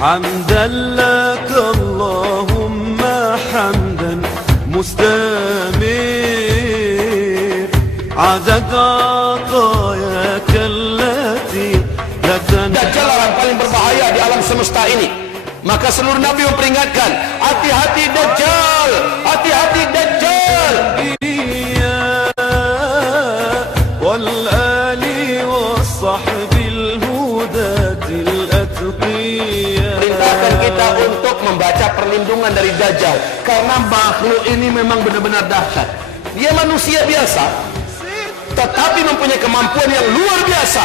حمدا لك اللهم حمدا مستمر عدد عطاياك التي لا تنتهي. Dajjal orang paling berbahaya di alam semesta ini. Maka seluruh nabi memperingatkan, hati-hati Dajjal, hati-hati Dajjal. wal ali was sahbil hudatil atqiyah. Perintahkan kita untuk membaca perlindungan dari Dajjal, karena makhluk ini memang benar-benar dahsyat. Dia manusia biasa, tetapi mempunyai kemampuan yang luar biasa.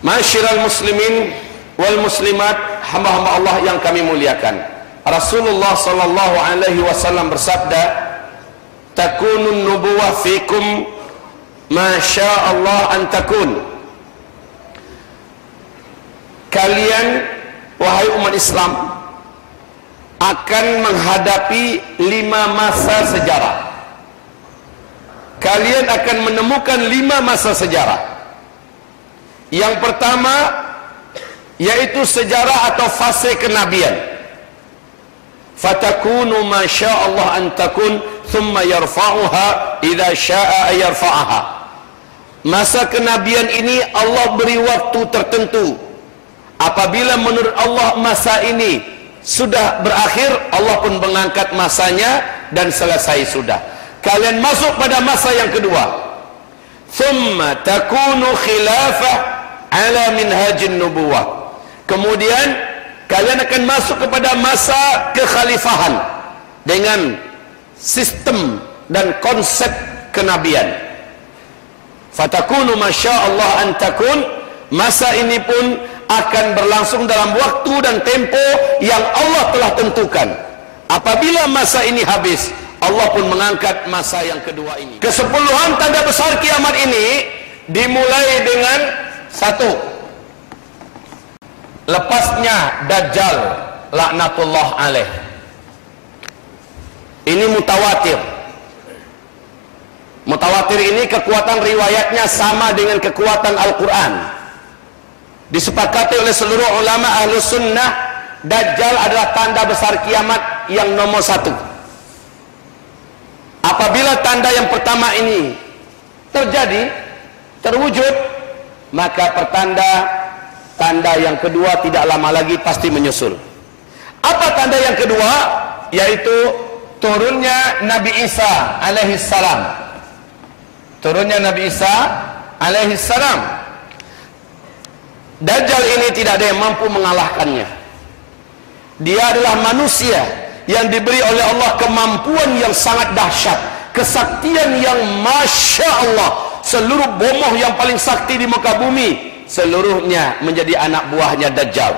Masyiral muslimin wal muslimat, hamba-hamba Allah yang kami muliakan. Rasulullah sallallahu alaihi wasallam bersabda, takunun nubuwah fikum ma syaa Allah an takun. Kalian wahai umat Islam akan menghadapi 5 masa sejarah. Kalian akan menemukan 5 masa sejarah. Yang pertama yaitu sejarah atau fase kenabian. Fatakunu ma syaa Allah an takun thumma yarfa'uha idza syaa yarfa'aha. Masa kenabian ini Allah beri waktu tertentu. Apabila menurut Allah masa ini sudah berakhir, Allah pun mengangkat masanya dan selesai sudah. Kalian masuk pada masa yang kedua. Thumma takunu khilafah ala minhajin nubuwah. Kemudian kalian akan masuk kepada masa kekhalifahan dengan sistem dan konsep kenabian. Fatakunu masya Allah an takun. Masa ini pun akan berlangsung dalam waktu dan tempo yang Allah telah tentukan. Apabila masa ini habis, Allah pun mengangkat masa yang kedua ini. Kesepuluhan tanda besar kiamat ini dimulai dengan 1. Lepasnya Dajjal laknatullah alaih. Ini mutawatir. Mutawatir ini kekuatan riwayatnya sama dengan kekuatan Al-Quran. Disepakati oleh seluruh ulama Ahlus Sunnah, Dajjal adalah tanda besar kiamat yang nomor 1. Apabila tanda yang pertama ini terjadi, terwujud, maka tanda yang kedua tidak lama lagi pasti menyusul. Apa tanda yang kedua? Yaitu turunnya Nabi Isa alaihissalam. Turunnya Nabi Isa alaihissalam. Dajjal ini tidak ada yang mampu mengalahkannya. Dia adalah manusia yang diberi oleh Allah kemampuan yang sangat dahsyat, kesaktian yang masya Allah. Seluruh bomoh yang paling sakti di muka bumi, seluruhnya menjadi anak buahnya Dajjal.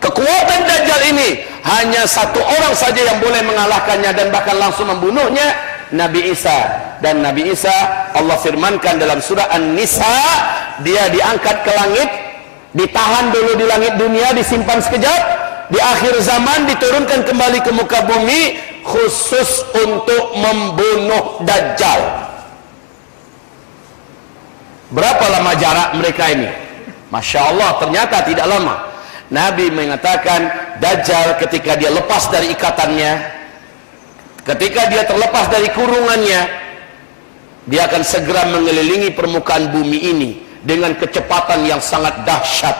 Kekuatan Dajjal ini hanya 1 orang saja yang boleh mengalahkannya dan bahkan langsung membunuhnya, Nabi Isa. Dan Nabi Isa Allah firmankan dalam surah An-Nisa, dia diangkat ke langit, ditahan dulu di langit dunia, disimpan sekejap, di akhir zaman diturunkan kembali ke muka bumi khusus untuk membunuh Dajjal. Berapa lama jarak mereka ini? Masya Allah, ternyata tidak lama. Nabi mengatakan Dajjal ketika dia lepas dari ikatannya, ketika dia terlepas dari kurungannya, dia akan segera mengelilingi permukaan bumi ini dengan kecepatan yang sangat dahsyat.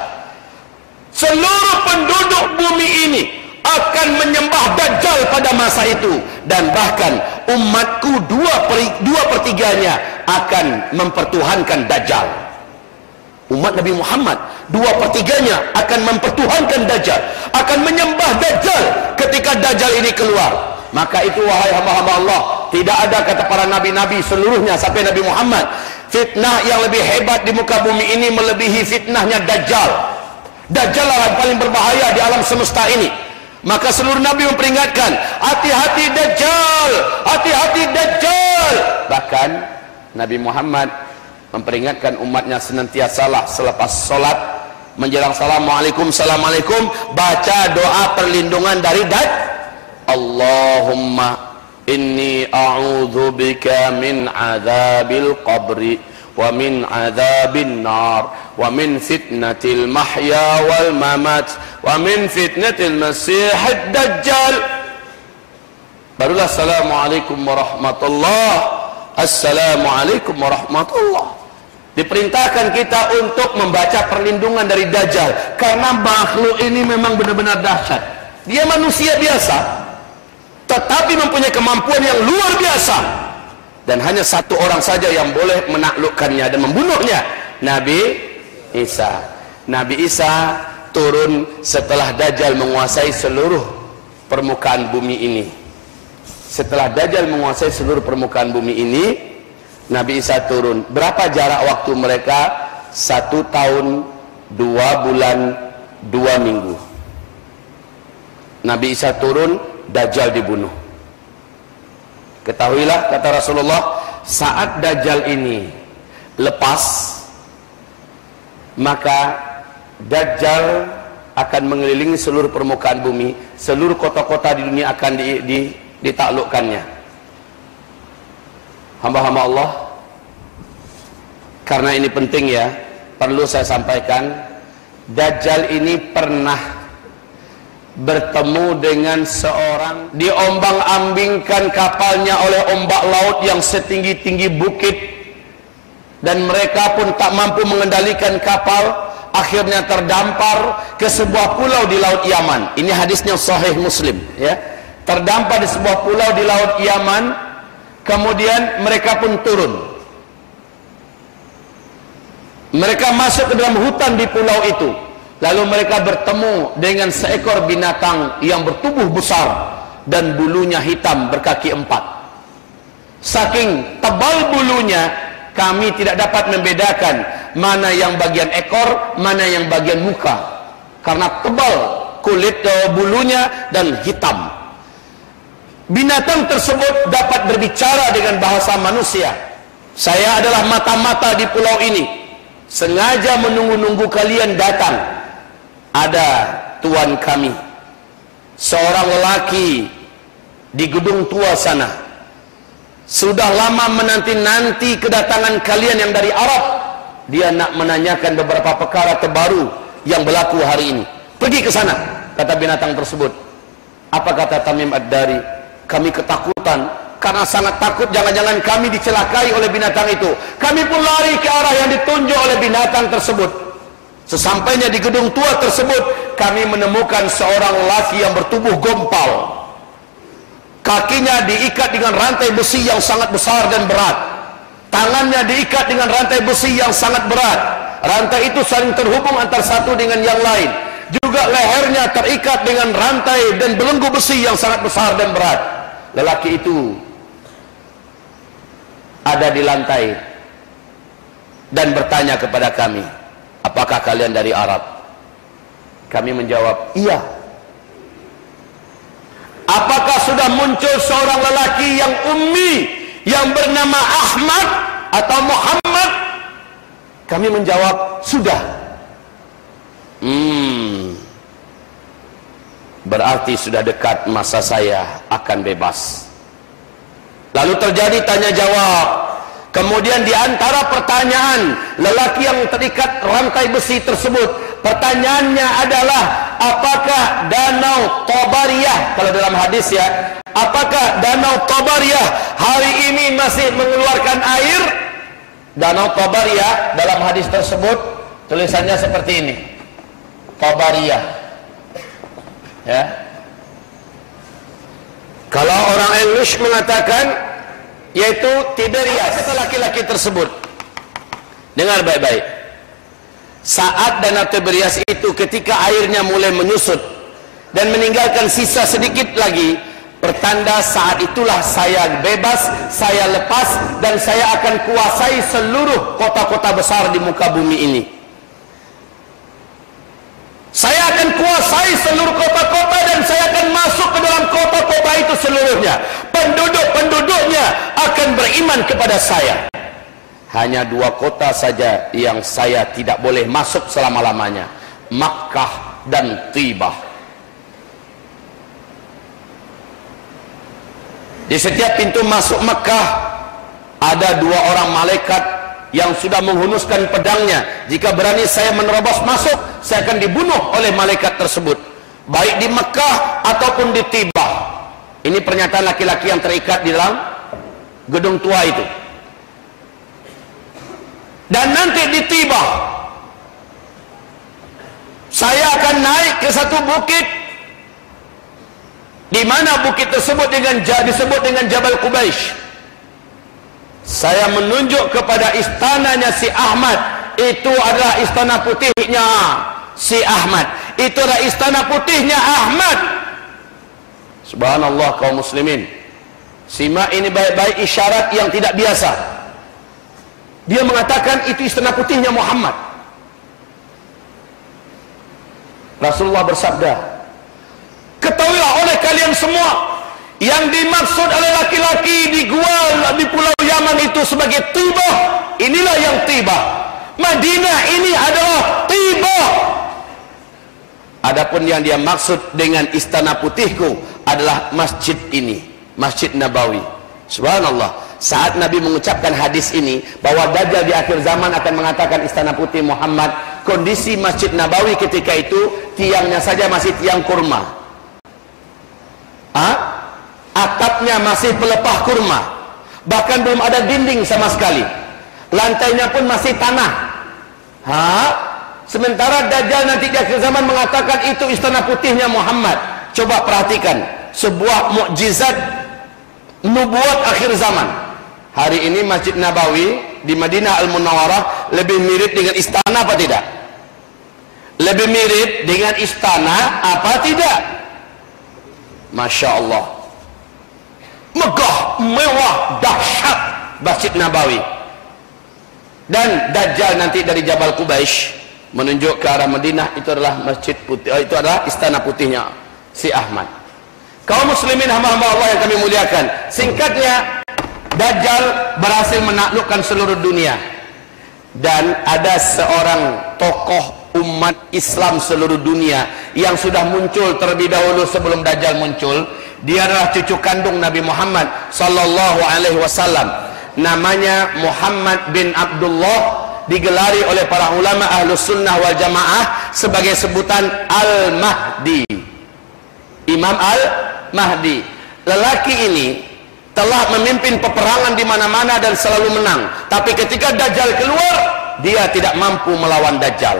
Seluruh penduduk bumi ini akan menyembah Dajjal pada masa itu, dan bahkan umatku 2/3-nya akan mempertuhankan Dajjal. Umat Nabi Muhammad 2/3-nya akan mempertuhankan Dajjal, akan menyembah Dajjal ketika Dajjal ini keluar. Maka itu wahai hamba-hamba Allah, tidak ada kata para nabi-nabi seluruhnya sampai Nabi Muhammad, fitnah yang lebih hebat di muka bumi ini melebihi fitnahnya Dajjal. Dajjal yang paling berbahaya di alam semesta ini. Maka seluruh nabi memperingatkan, hati-hati Dajjal, hati-hati Dajjal. Bahkan Nabi Muhammad memperingatkan umatnya senantiasalah selepas sholat menjelang assalamualaikum, assalamualaikum, baca doa perlindungan dari Dajjal. Allahumma inni a'udzu bika min adzabil qabri wa min adzabin nar wa min fitnatil mahya wal mamat wa min fitnatil masiihid dajjal. Barulah assalamualaikum warahmatullahi, assalamualaikum warahmatullahi. Diperintahkan kita untuk membaca perlindungan dari Dajjal, karena makhluk ini memang benar-benar dahsyat. Dia manusia biasa, tetapi mempunyai kemampuan yang luar biasa, dan hanya satu orang saja yang boleh menaklukkannya dan membunuhnya, Nabi Isa. Nabi Isa turun setelah Dajjal menguasai seluruh permukaan bumi ini. Setelah Dajjal menguasai seluruh permukaan bumi ini, Nabi Isa turun. Berapa jarak waktu mereka? 1 tahun 2 bulan 2 minggu. Nabi Isa turun, Dajjal dibunuh. Ketahuilah kata Rasulullah, saat Dajjal ini lepas, maka Dajjal akan mengelilingi seluruh permukaan bumi. Seluruh kota-kota di dunia akan ditaklukkannya. Hamba-hamba Allah, karena ini penting ya, perlu saya sampaikan, Dajjal ini pernah bertemu dengan seorang, diombang-ambingkan kapalnya oleh ombak laut yang setinggi-tinggi bukit, dan mereka pun tak mampu mengendalikan kapal, akhirnya terdampar ke sebuah pulau di laut Yaman. Ini hadisnya sahih Muslim ya. Terdampar di sebuah pulau di laut Yaman, kemudian mereka pun turun. Mereka masuk ke dalam hutan di pulau itu. Lalu mereka bertemu dengan seekor binatang yang bertubuh besar dan bulunya hitam berkaki 4. Saking tebal bulunya, kami tidak dapat membedakan mana yang bagian ekor, mana yang bagian muka, karena tebal kulit bulunya dan hitam. Binatang tersebut dapat berbicara dengan bahasa manusia. Saya adalah mata-mata di pulau ini, sengaja menunggu-nunggu kalian datang. Ada tuan kami, seorang lelaki di gedung tua sana, sudah lama menanti-nanti kedatangan kalian yang dari Arab. Dia nak menanyakan beberapa perkara terbaru yang berlaku hari ini. Pergi ke sana, kata binatang tersebut. Apa kata Tamim Ad-Dari? Kami ketakutan, karena sangat takut jangan-jangan kami dicelakai oleh binatang itu. Kami pun lari ke arah yang ditunjuk oleh binatang tersebut. Sesampainya di gedung tua tersebut, kami menemukan seorang lelaki yang bertubuh gompal. Kakinya diikat dengan rantai besi yang sangat besar dan berat. Tangannya diikat dengan rantai besi yang sangat berat. Rantai itu saling terhubung antara satu dengan yang lain. Juga lehernya terikat dengan rantai dan belenggu besi yang sangat besar dan berat. Lelaki itu ada di lantai dan bertanya kepada kami, apakah kalian dari Arab? Kami menjawab, iya. Apakah sudah muncul seorang lelaki yang ummi, yang bernama Ahmad atau Muhammad? Kami menjawab, sudah. Berarti sudah dekat masa saya akan bebas. Lalu terjadi tanya jawab. Kemudian di antara pertanyaan lelaki yang terikat rantai besi tersebut, Pertanyaannya adalah, apakah Danau Tabariyah, kalau dalam hadis ya, apakah Danau Tabariyah hari ini masih mengeluarkan air? Danau Tabariyah dalam hadis tersebut tulisannya seperti ini, Tabariyah, ya. Kalau orang English mengatakan yaitu Tiberias. Kata laki-laki tersebut, dengar baik-baik. Saat Danau Tiberias itu ketika airnya mulai menyusut dan meninggalkan sisa sedikit lagi, pertanda saat itulah saya bebas, saya lepas, dan saya akan kuasai seluruh kota-kota besar di muka bumi ini. Saya akan kuasai seluruh kota-kota dan saya akan masuk ke dalam kota-kota itu seluruhnya. Penduduk-penduduknya akan beriman kepada saya. Hanya 2 kota saja yang saya tidak boleh masuk selama-lamanya, Makkah dan Tibah. Di setiap pintu masuk Makkah ada 2 orang malaikat yang sudah menghunuskan pedangnya. Jika berani saya menerobos masuk, saya akan dibunuh oleh malaikat tersebut, baik di Makkah ataupun di Tibah. Ini pernyataan laki-laki yang terikat di dalam gedung tua itu. Dan nanti di Tibah saya akan naik ke satu bukit, di mana bukit tersebut disebut dengan Jabal Qubaish. Saya menunjuk kepada istananya si Ahmad. Itu adalah istana putihnya si Ahmad. Itu adalah istana putihnya Ahmad. Subhanallah kaum muslimin, simak ini baik-baik isyarat yang tidak biasa. Dia mengatakan itu istana putihnya Muhammad. Rasulullah bersabda, ketahuilah oleh kalian semua, yang dimaksud oleh laki-laki di gua di Pulau Yaman itu sebagai Tibah, inilah yang Tibah. Madinah ini adalah Tibah. Adapun yang dia maksud dengan istana putihku adalah masjid ini, Masjid Nabawi. Subhanallah. Saat Nabi mengucapkan hadis ini bahwa Dajjal di akhir zaman akan mengatakan istana putih Muhammad, kondisi Masjid Nabawi ketika itu tiangnya saja masih tiang kurma, atapnya masih pelepah kurma, bahkan belum ada dinding sama sekali, lantainya pun masih tanah. Sementara Dajjal nanti di akhir zaman mengatakan itu istana putihnya Muhammad. Coba perhatikan sebuah mukjizat nubuat akhir zaman. Hari ini Masjid Nabawi di Madinah Al-Munawwarah lebih mirip dengan istana apa tidak? Lebih mirip dengan istana apa tidak? Masya Allah, megah, mewah, dahsyat Masjid Nabawi. Dan Dajjal nanti dari Jabal Qubaish menunjuk ke arah Madinah, itu adalah masjid putih, itu adalah istana putihnya si Ahmad. Kaum muslimin hamba-hamba Allah yang kami muliakan, singkatnya, Dajjal berhasil menaklukkan seluruh dunia. Dan ada seorang tokoh umat Islam seluruh dunia yang sudah muncul terlebih dahulu sebelum Dajjal muncul. Dia adalah cucu kandung Nabi Muhammad sallallahu alaihi wasallam. Namanya Muhammad bin Abdullah, digelari oleh para ulama Ahlus Sunnah wal Jamaah sebagai sebutan Al-Mahdi. Imam Al-Mahdi. Lelaki ini telah memimpin peperangan di mana-mana dan selalu menang. Tapi ketika Dajjal keluar, dia tidak mampu melawan Dajjal.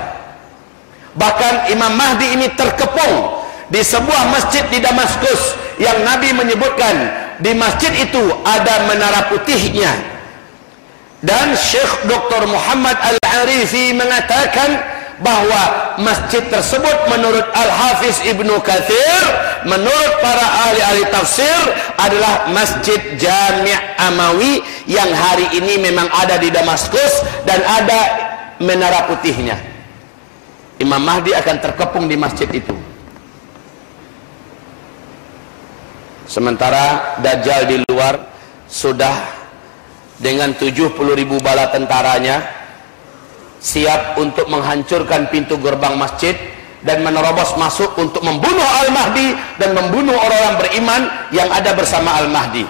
Bahkan Imam Mahdi ini terkepung di sebuah masjid di Damaskus yang Nabi menyebutkan di masjid itu ada menara putihnya. Dan Syekh Dr. Muhammad Al-Arifi mengatakan bahwa masjid tersebut menurut Al-Hafiz Ibnu Katsir, menurut para ahli-ahli tafsir, adalah Masjid Jami' Amawi yang hari ini memang ada di Damaskus dan ada menara putihnya. Imam Mahdi akan terkepung di masjid itu. Sementara Dajjal di luar sudah dengan 70.000 bala tentaranya siap untuk menghancurkan pintu gerbang masjid dan menerobos masuk untuk membunuh Al-Mahdi dan membunuh orang-orang beriman yang ada bersama Al-Mahdi.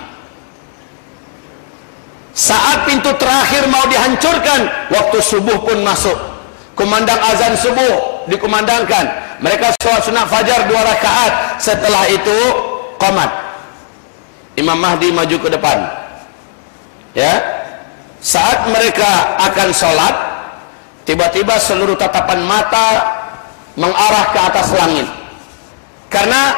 Saat pintu terakhir mau dihancurkan, waktu subuh pun masuk. kumandang azan subuh, dikumandangkan. Mereka sholat sunat fajar 2 rakaat. Setelah itu qomat. Imam Mahdi maju ke depan. Ya. Saat mereka akan sholat, tiba-tiba seluruh tatapan mata mengarah ke atas langit. Karena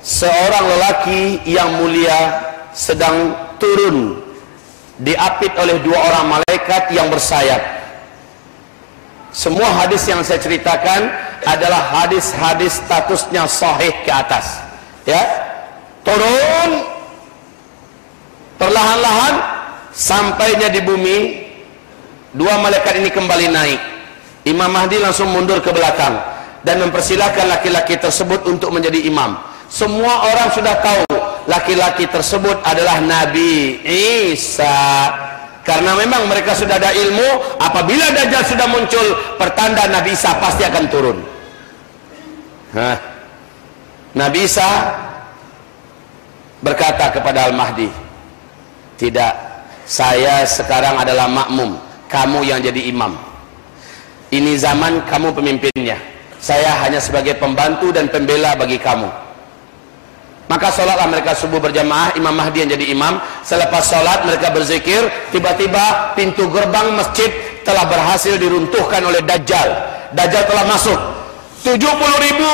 seorang lelaki yang mulia sedang turun, diapit oleh 2 orang malaikat yang bersayap. Semua hadis yang saya ceritakan adalah hadis-hadis statusnya sahih ke atas. Ya, turun perlahan-lahan sampainya di bumi. 2 malaikat ini kembali naik. Imam Mahdi langsung mundur ke belakang dan mempersilahkan laki-laki tersebut untuk menjadi imam. Semua orang sudah tahu laki-laki tersebut adalah Nabi Isa. Karena memang mereka sudah ada ilmu, apabila Dajjal sudah muncul, pertanda Nabi Isa pasti akan turun. Nabi Isa berkata kepada Al-Mahdi, tidak, saya sekarang adalah makmum, kamu yang jadi imam. Ini zaman kamu pemimpinnya, saya hanya sebagai pembantu dan pembela bagi kamu. Maka sholatlah mereka subuh berjamaah, Imam Mahdi yang jadi imam. Selepas sholat mereka berzikir, tiba-tiba pintu gerbang masjid telah berhasil diruntuhkan oleh Dajjal. Dajjal telah masuk. 70.000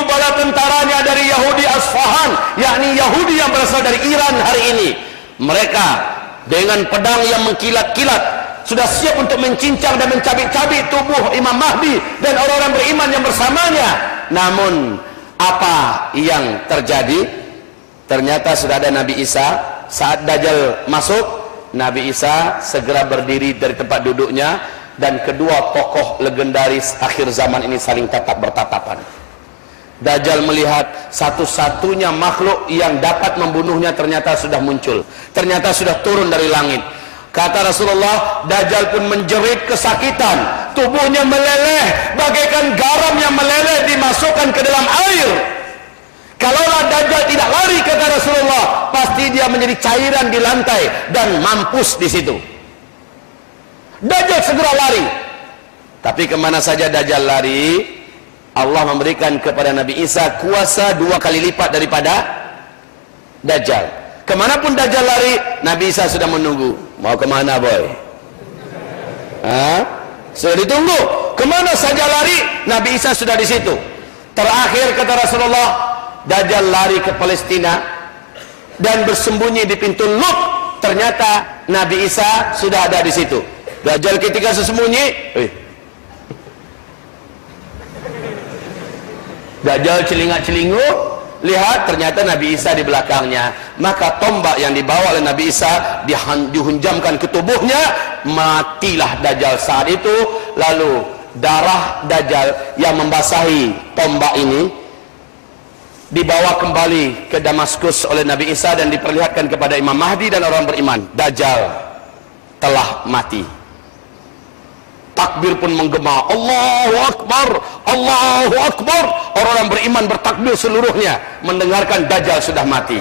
bala tentaranya dari Yahudi Asfahan, yakni Yahudi yang berasal dari Iran hari ini. Mereka dengan pedang yang mengkilat-kilat sudah siap untuk mencincang dan mencabik-cabik tubuh Imam Mahdi dan orang-orang beriman yang bersamanya. Namun apa yang terjadi? Ternyata sudah ada Nabi Isa. Saat Dajjal masuk, Nabi Isa segera berdiri dari tempat duduknya, dan kedua tokoh legendaris akhir zaman ini saling tatap bertatapan. Dajjal melihat satu-satunya makhluk yang dapat membunuhnya ternyata sudah muncul, ternyata sudah turun dari langit. Kata Rasulullah, Dajjal pun menjerit kesakitan, tubuhnya meleleh bagaikan garam yang meleleh dimasukkan ke dalam air. Kalaulah Dajjal tidak lari, kata Rasulullah, pasti dia menjadi cairan di lantai dan mampus di situ. Dajjal segera lari. Tapi kemana saja Dajjal lari, Allah memberikan kepada Nabi Isa kuasa 2 kali lipat daripada Dajjal. Kemanapun Dajjal lari, Nabi Isa sudah menunggu. Mau kemana, boy? Sudah ditunggu. Kemana saja lari, Nabi Isa sudah di situ. Terakhir kata Rasulullah, Dajjal lari ke Palestina dan bersembunyi di pintu Lut. Ternyata Nabi Isa sudah ada di situ. Dajjal ketika sembunyi, Dajjal celingak-celinguk, lihat ternyata Nabi Isa di belakangnya. Maka tombak yang dibawa oleh Nabi Isa dihunjamkan ke tubuhnya, matilah Dajjal saat itu. Lalu darah Dajjal yang membasahi tombak ini dibawa kembali ke Damaskus oleh Nabi Isa dan diperlihatkan kepada Imam Mahdi dan orang beriman. Dajjal telah mati. Takbir pun menggema, Allahu Akbar, Allahu Akbar. Orang-orang beriman bertakbir seluruhnya mendengarkan Dajjal sudah mati.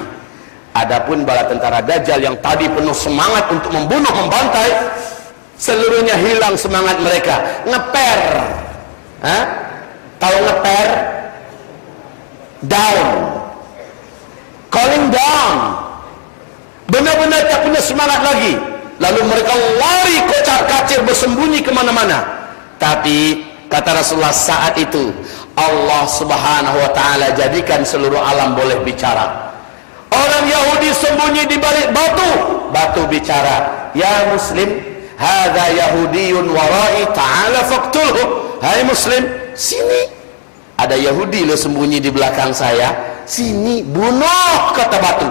Adapun bala tentara Dajjal yang tadi penuh semangat untuk membunuh, membantai, seluruhnya hilang semangat mereka. Ngeper. Tahu ngeper? Down, calling down, benar-benar tak punya semangat lagi. Lalu mereka lari kocar-kacir bersembunyi kemana-mana. Tapi kata Rasulullah saat itu Allah Subhanahu wa ta'ala jadikan seluruh alam boleh bicara. Orang Yahudi sembunyi di balik batu, batu bicara, ya Muslim, hadza Yahudiyun warai ta'ala faqtulhu. Hai Muslim, sini ada Yahudi lo sembunyi di belakang saya, sini bunuh, kata batu.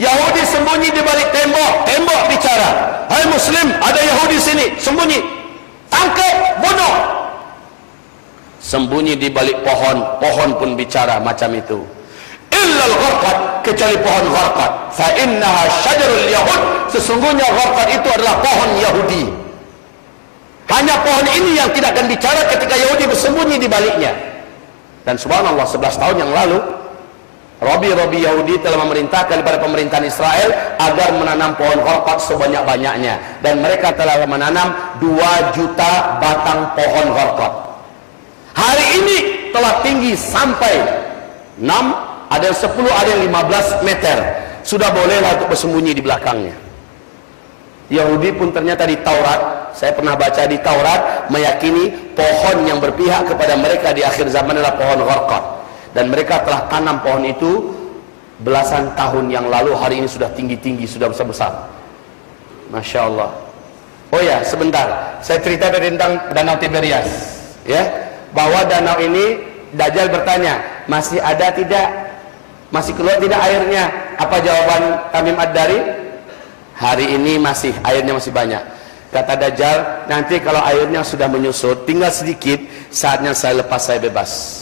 Yahudi sembunyi di balik tembok, tembok bicara, hai Muslim, ada Yahudi sini, sembunyi, tangkap, bunuh. Sembunyi di balik pohon, pohon pun bicara macam itu. Illal gharqad, kecuali pohon gharqad, fa innaha syajarul yahud, sesungguhnya gharqad itu adalah pohon Yahudi. Hanya pohon ini yang tidak akan bicara ketika Yahudi bersembunyi di baliknya. Dan subhanallah 11 tahun yang lalu Robi-robi Yahudi telah memerintahkan kepada pemerintahan Israel agar menanam pohon gharqad sebanyak-banyaknya, dan mereka telah menanam 2 juta batang pohon gharqad. Hari ini telah tinggi sampai 6, ada yang 10, ada yang 15 meter. Sudah bolehlah untuk bersembunyi di belakangnya. Yahudi pun ternyata di Taurat, saya pernah baca di Taurat, meyakini pohon yang berpihak kepada mereka di akhir zaman adalah pohon gharqad. Dan mereka telah tanam pohon itu belasan tahun yang lalu. Hari ini sudah tinggi-tinggi, sudah besar-besar. Masya Allah. Oh ya, sebentar, saya cerita tentang Danau Tiberias, ya, bahwa danau ini Dajjal bertanya, masih ada tidak, masih keluar tidak airnya? Apa jawaban Tamim Ad-Dari? Hari ini masih, airnya masih banyak. Kata Dajjal, nanti kalau airnya sudah menyusut, tinggal sedikit, saatnya saya lepas, saya bebas.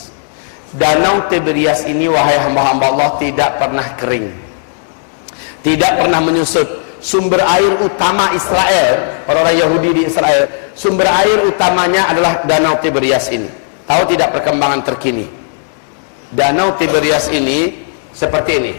Danau Tiberias ini, wahai hamba-hamba Allah, tidak pernah kering, tidak pernah menyusut. Sumber air utama Israel, orang-orang Yahudi di Israel, sumber air utamanya adalah Danau Tiberias ini. Tahu tidak perkembangan terkini? Danau Tiberias ini seperti ini.